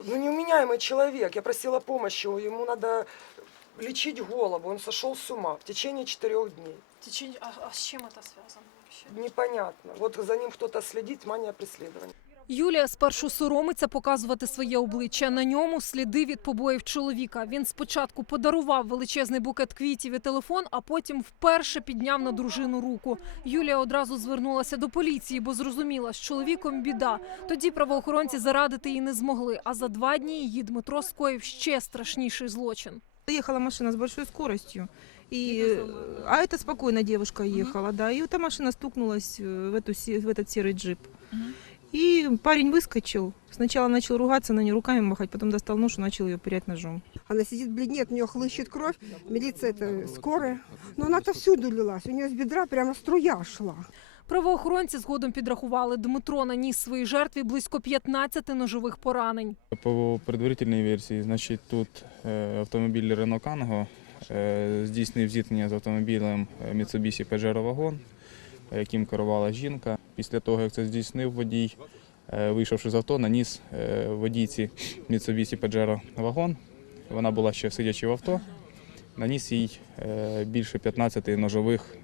Ну, неуменяемый человек. Я просила помощи. Ему надо лечить голову. Он сошел с ума в течение четырех дней. В течение... А, а с чем это связано вообще? Непонятно. Вот за ним кто-то следит, мания преследования. Юлія спершу соромиться показувати своє обличчя. На ньому сліди від побоїв чоловіка. Він спочатку подарував величезний букет квітів і телефон, а потім вперше підняв на дружину руку. Юлія одразу звернулася до поліції, бо зрозуміла, з чоловіком біда. Тоді правоохоронці зарадити її не змогли. А за два дні її Дмитро скоїв ще страшніший злочин. Ехала машина с большой скоростью. И, э, а это спокойно девушка ехала, да. И эта машина стукнулась э, в, эту, се- в этот серый джип. И парень выскочил. Сначала начал ругаться, на нее руками махать, потом достал нож и начал ее пырять ножом. Она сидит бледнет, у нее хлыщет кровь, милиция это скорая. Но она-то всюду лилась, у нее с бедра прямо струя шла. Правоохоронці згодом підрахували, Дмитро наніс своїй жертві близько 15 ножових поранень. По предварительній версії, значить, тут е, автомобіль Renault Kangoo е, здійснив зіткнення з автомобілем е, Mitsubishi Pajero Wagon, е, яким керувала жінка. Після того, як це здійснив водій, е, вийшовши з авто, наніс е, водійці Mitsubishi Pajero вагон. Вона була ще сидячи в авто, наніс їй е, більше 15 ножових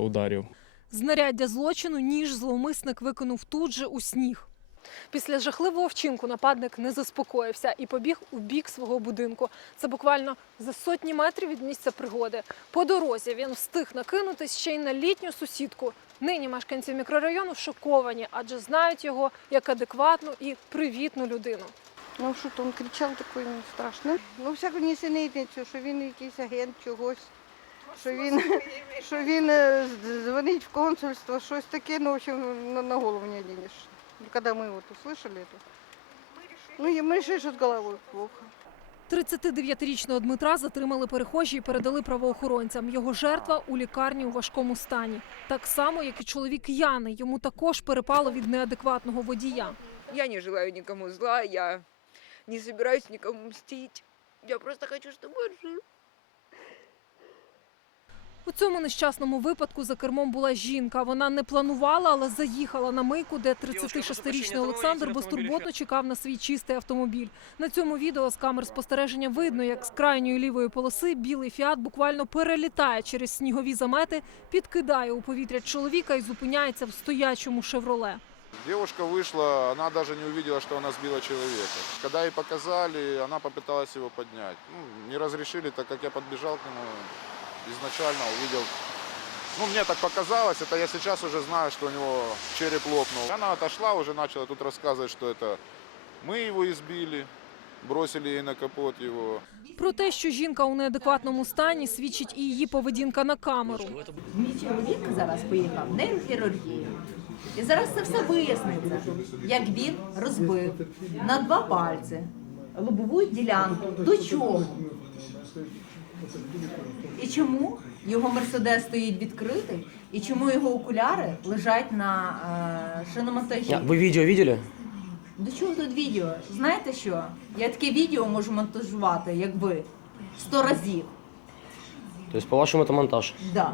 ударів. Знаряддя злочину ніж зловмисник викинув тут же у сніг. Після жахливого вчинку нападник не заспокоївся і побіг у бік свого будинку. Це буквально за сотні метрів від місця пригоди. По дорозі він встиг накинутись ще й на літню сусідку. Нині мешканці мікрорайону шоковані, адже знають його як адекватну і привітну людину. Ну що він кричав такий ну, страшний. Ну, всяку нісенітницю, що він якийсь агент чогось, що він, що він е, дзвонить в консульство, щось таке, ну, в общем, на, голову не оденеш Когда мы вот услышали это, ну, и мы решили, что с головой плохо. 39-річного Дмитра затримали перехожі і передали правоохоронцям. Його жертва у лікарні у важкому стані. Так само, як і чоловік Яни. Йому також перепало від неадекватного водія. Я не желаю никому зла, я не собираюсь никому мстить. Я просто хочу, чтобы он жил. У цьому нещасному випадку за кермом була жінка. Вона не планувала, але заїхала на мийку, де 36-річний Олександр безтурботно чекав на свій чистий автомобіль. На цьому відео з камер спостереження видно, як з крайньої лівої полоси білий фіат буквально перелітає через снігові замети, підкидає у повітря чоловіка і зупиняється в стоячому шевроле. Девушка вышла, она даже не увидела, что она сбила человека. Когда ей показали, она попыталась его поднять. Ну, не разрешили, так как я подбежал к нему изначально, увидел. Ну, мне так показалось, это я сейчас уже знаю, что у него череп лопнул. Она отошла, уже начала тут рассказывать, что это мы его избили, бросили ей на капот его. Про те, що жінка у неадекватному стані, свідчить і її поведінка на камеру. Мій чоловік зараз поїхав в нейрохірургію. І зараз це все виясниться, як він розбив на два пальці лобову ділянку. До чого? І чому його мерседес стоїть відкритий, і чому його окуляри лежать на е, шиномонтажі? Вы видео видели? До чого тут відео? Знаєте що? Я таке відео можу монтажувати, якби сто разів. То есть, по-вашему, это монтаж? Да.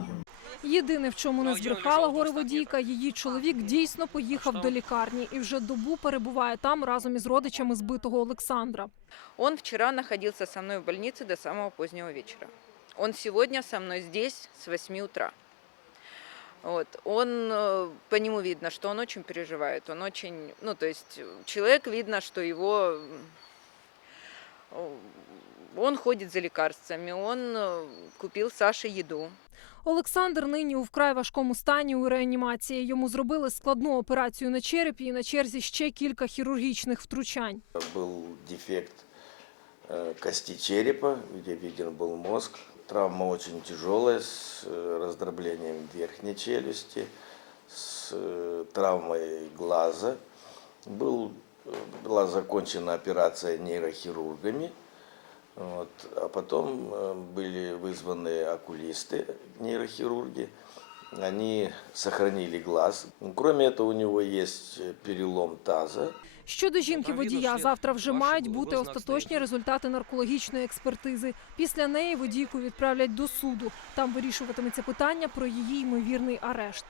Єдине, в чому не збрехала гореводійка, її чоловік дійсно поїхав до лікарні і вже добу перебуває там разом із родичами збитого Олександра. Он вчера находился со мной в больнице до самого позднего вечера. Он сегодня со мной здесь с 8 утра. Вот. Он, э, по нему видно, что он очень переживает. Он очень, ну, то есть э, человек видно, что его, э, он ходит за лекарствами, он э, купил Саше еду. Олександр нині у вкрай важкому стані у реанімації. Йому зробили складну операцію на черепі і на черзі ще кілька хірургічних втручань. Был дефект э, кости черепа, где виден был мозг. Травма очень тяжелая, с э, раздроблением верхней челюсти, с э, травмой глаза. Был, э, была закончена операция нейрохирургами. Вот. А потом э, были вызваны окулисты, нейрохирурги. Они сохранили глаз. Кроме этого, у него есть э, перелом таза. Щодо жінки водія, завтра вже мають бути остаточні результати наркологічної експертизи. Після неї водійку відправлять до суду. Там вирішуватиметься питання про її ймовірний арешт.